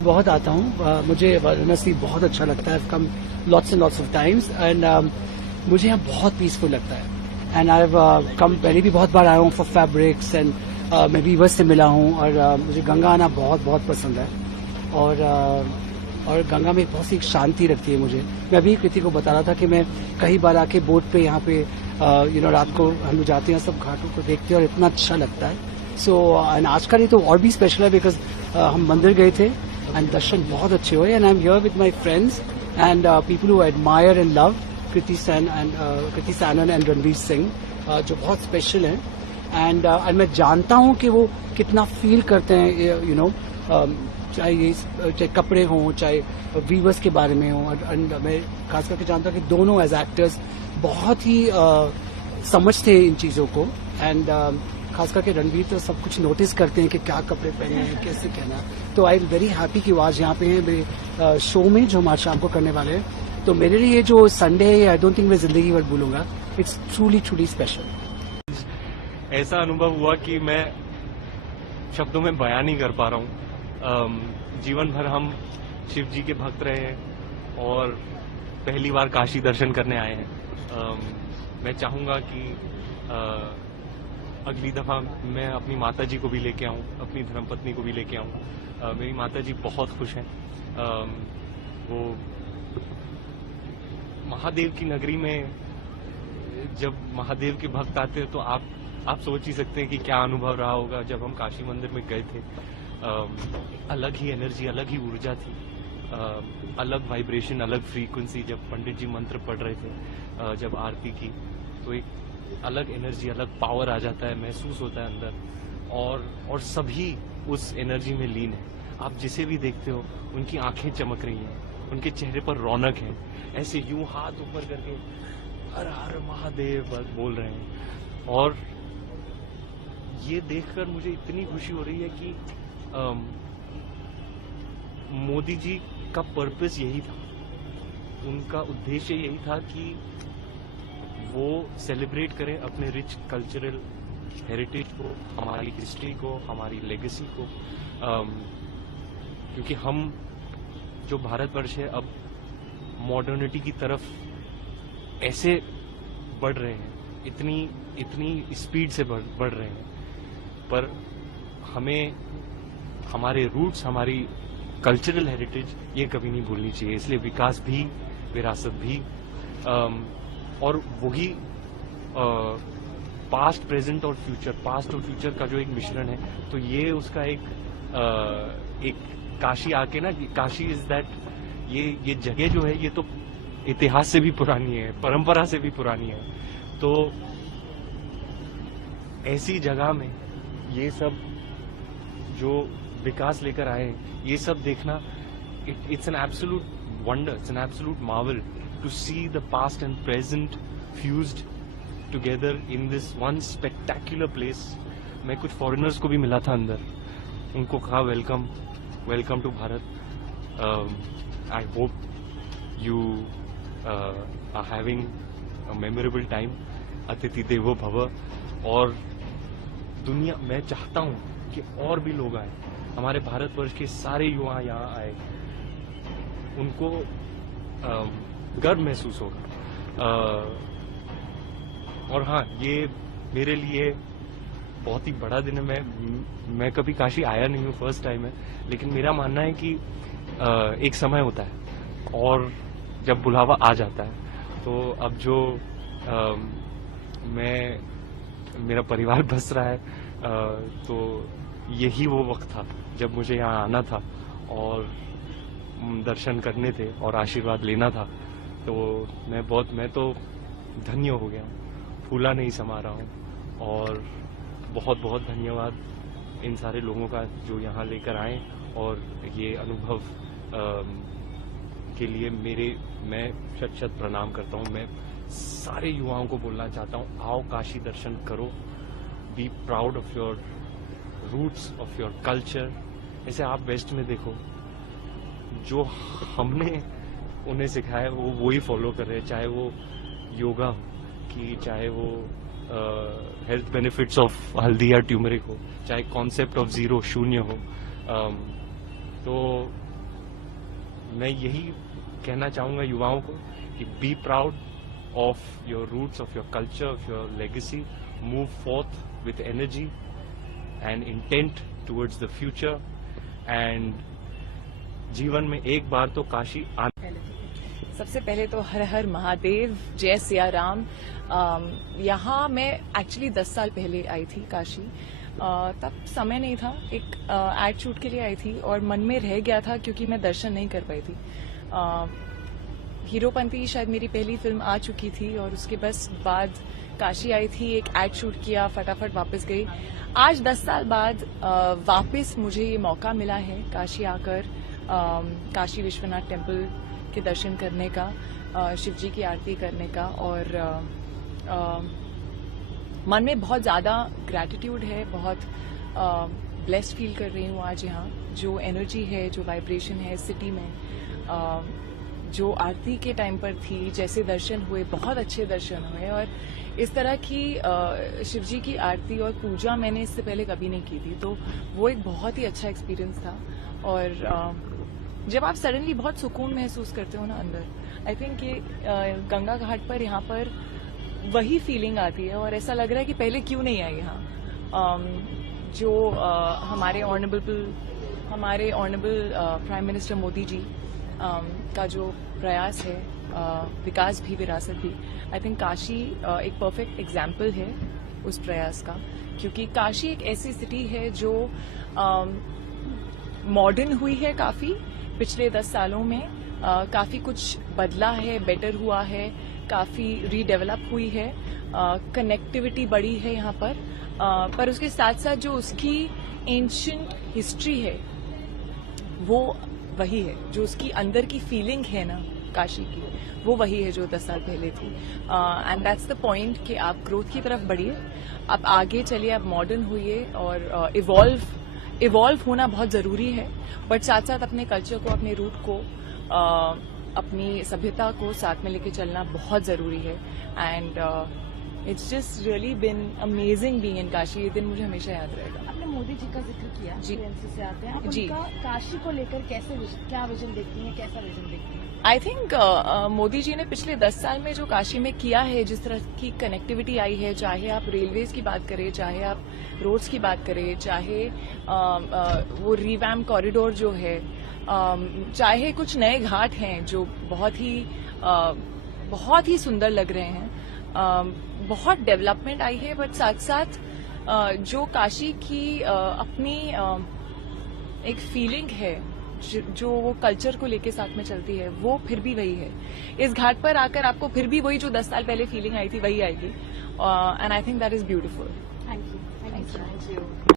बहुत आता हूँ, मुझे वाराणसी बहुत अच्छा लगता है। Come lots and lots of times and मुझे यहाँ बहुत पीसफुल लगता है। एंड आई कम पहले भी बहुत बार आया हूँ फॉर फैब्रिक्स एंड मैं वीवर्स से मिला हूँ और मुझे गंगा आना बहुत बहुत पसंद है। और गंगा में बहुत सी शांति रखती है मुझे। मैं अभी कृति को बता रहा था कि मैं कई बार आके बोट पे यहाँ पे रात को हम लोग जाते हैं, सब घाटों को देखते हैं और इतना अच्छा लगता है। सो एंड आज का लिए तो और भी स्पेशल है बिकॉज हम मंदिर गए थे एंड दर्शन बहुत अच्छे हुए। And I am here with my friends and people who admire and love Kriti Sanon and Ranveer Singh, जो बहुत स्पेशल हैं। एंड मैं जानता हूँ कि वो कितना फील करते हैं, चाहे कपड़े हों, चाहे वीवर्स के बारे में हों। एंड मैं खास करके जानता हूँ कि दोनों एज एक्टर्स बहुत ही समझते हैं इन चीज़ों को। एंड खास करके रणवीर तो सब कुछ नोटिस करते हैं कि क्या कपड़े पहने हैं, कैसे कहना। तो आई एम वेरी हैप्पी कि वो आज यहाँ पे हैं मेरे शो में जो हम आज शाम को करने वाले हैं। तो मेरे लिए जो संडे है आई डोंट थिंक मैं जिंदगी भर भूलूंगा। It's truly special. ऐसा अनुभव हुआ कि मैं शब्दों में बयान नहीं कर पा रहा हूँ। जीवन भर हम शिव जी के भक्त रहे हैं और पहली बार काशी दर्शन करने आए हैं। मैं चाहूँगा कि अगली दफा मैं अपनी माताजी को भी लेके आऊँ, अपनी धर्मपत्नी को भी लेके आऊँ। मेरी माताजी बहुत खुश हैं। वो महादेव की नगरी में जब महादेव के भक्त आते हैं तो आप सोच ही सकते हैं कि क्या अनुभव रहा होगा जब हम काशी मंदिर में गए थे। अलग ही एनर्जी, अलग ही ऊर्जा थी, अलग वाइब्रेशन, अलग फ्रीक्वेंसी। जब पंडित जी मंत्र पढ़ रहे थे, जब आरती की, तो एक अलग एनर्जी, अलग पावर आ जाता है, महसूस होता है अंदर। और सभी उस एनर्जी में लीन है। आप जिसे भी देखते हो उनकी आंखें चमक रही हैं, उनके चेहरे पर रौनक है, ऐसे यूं हाथ ऊपर करके हर हर महादेव बोल रहे हैं। और ये देखकर मुझे इतनी खुशी हो रही है कि मोदी जी का पर्पस यही था, उनका उद्देश्य यही था कि वो सेलिब्रेट करें अपने रिच कल्चरल हेरिटेज को, हमारी हिस्ट्री को, हमारी लेगेसी को। क्योंकि हम जो भारतवर्ष है अब मॉडर्निटी की तरफ ऐसे बढ़ रहे हैं, इतनी स्पीड से बढ़ रहे हैं, पर हमें हमारे रूट्स, हमारी कल्चरल हेरिटेज ये कभी नहीं भूलनी चाहिए। इसलिए विकास भी, विरासत भी, और वही पास्ट, प्रेजेंट और फ्यूचर का जो एक मिश्रण है, तो ये उसका एक काशी आके ना, काशी इज दैट, ये जगह जो है ये तो इतिहास से भी पुरानी है, परंपरा से भी पुरानी है। तो ऐसी जगह में ये सब जो विकास लेकर आए, ये सब देखना, it's an absolute wonder, it's an absolute marvel to see the past and present fused together in this one spectacular place. मैं कुछ फॉरेनर्स को भी मिला था अंदर, उनको कहा welcome to Bharat. I hope you are having a memorable time. अतिथि देवो भव। और दुनिया, मैं चाहता हूं कि और भी लोग आए, हमारे भारतवर्ष के सारे युवा यहाँ आए, उनको गर्व महसूस होगा। और हाँ, ये मेरे लिए बहुत ही बड़ा दिन है। मैं कभी काशी आया नहीं हूँ, फर्स्ट टाइम है, लेकिन मेरा मानना है कि एक समय होता है और जब बुलावा आ जाता है, तो अब जो मेरा परिवार बस रहा है, तो यही वो वक्त था जब मुझे यहाँ आना था और दर्शन करने थे और आशीर्वाद लेना था। तो मैं तो धन्य हो गया, फूला नहीं समा रहा हूँ। और बहुत बहुत धन्यवाद इन सारे लोगों का जो यहाँ लेकर आए और ये अनुभव के लिए मैं शत प्रणाम करता हूँ। मैं सारे युवाओं को बोलना चाहता हूँ, आओ काशी दर्शन करो, be proud of your roots, of your culture. ऐसे आप वेस्ट में देखो, जो हमने उन्हें सिखाया वो ही फॉलो कर रहे हैं, चाहे वो योगा हो, कि चाहे वो हेल्थ बेनिफिट्स ऑफ हल्दी या ट्यूमरिक हो, चाहे कॉन्सेप्ट ऑफ जीरो, शून्य हो। तो मैं यही कहना चाहूँगा युवाओं को कि be proud of your roots, of your culture, of your legacy, move forth with energy and intent towards the future, and जीवन में एक बार तो काशी आना। सबसे पहले तो हर हर महादेव, जय सिया राम। यहाँ मैं एक्चुअली 10 साल पहले आई थी काशी। तब समय नहीं था, एक एड शूट के लिए आई थी और मन में रह गया था क्योंकि मैं दर्शन नहीं कर पाई थी। हीरोपंती शायद मेरी पहली फिल्म आ चुकी थी और उसके बस बाद काशी आई थी, एक एड शूट किया, फटाफट वापस गई। आज 10 साल बाद वापस मुझे ये मौका मिला है काशी आकर काशी विश्वनाथ टेम्पल के दर्शन करने का, शिव जी की आरती करने का, और मन में बहुत ज्यादा ग्रैटिट्यूड है, बहुत ब्लेस्ड फील कर रही हूँ आज यहाँ। जो एनर्जी है, जो वाइब्रेशन है सिटी में, जो आरती के टाइम पर थी, जैसे दर्शन हुए, बहुत अच्छे दर्शन हुए। और इस तरह की शिव जी की आरती और पूजा मैंने इससे पहले कभी नहीं की थी, तो वो एक बहुत ही अच्छा एक्सपीरियंस था। और जब आप सडनली बहुत सुकून महसूस करते हो ना अंदर, आई थिंक ये गंगा घाट पर यहाँ पर वही फीलिंग आती है और ऐसा लग रहा है कि पहले क्यों नहीं आई यहाँ। जो हमारे honourable prime minister Modi ji का जो प्रयास है, विकास भी विरासत भी, आई थिंक काशी एक परफेक्ट एग्जाम्पल है उस प्रयास का, क्योंकि काशी एक ऐसी सिटी है जो मॉडर्न हुई है काफी पिछले 10 सालों में। काफी कुछ बदला है, बेटर हुआ है, काफी रीडेवलप हुई है, कनेक्टिविटी बढ़ी है यहाँ पर उसके साथ साथ जो उसकी एंशिएंट हिस्ट्री है वो वही है, जो उसकी अंदर की फीलिंग है ना काशी की, वो वही है जो 10 साल पहले थी। एंड दैट्स द पॉइंट कि आप ग्रोथ की तरफ बढ़िए, आप आगे चलिए, आप मॉडर्न होइए और इवॉल्व होना बहुत जरूरी है, बट साथ साथ अपने कल्चर को, अपने रूट को, अपनी सभ्यता को साथ में लेके चलना बहुत जरूरी है। And it's just really been amazing being in Kashi. ये दिन मुझे हमेशा याद रहेगा। आपने मोदी जी का जिक्र किया, जी, एनसी से आते हैं आप, जी, उनका काशी को लेकर क्या विजन देखती हैं, कैसा विजन देखती हैं? आई थिंक मोदी जी ने पिछले 10 साल में जो काशी में किया है, जिस तरह की कनेक्टिविटी आई है, चाहे आप रेलवेज की बात करें, चाहे आप रोड्स की बात करें, चाहे वो रिवैम्प कॉरिडोर जो है, चाहे कुछ नए घाट हैं जो बहुत ही सुंदर लग रहे हैं, बहुत डेवलपमेंट आई है, बट साथ साथ जो काशी की अपनी एक फीलिंग है, जो वो कल्चर को लेके साथ में चलती है, वो फिर भी वही है। इस घाट पर आकर आपको फिर भी वही जो 10 साल पहले फीलिंग आई थी वही आएगी, and I think that is beautiful. Thank you.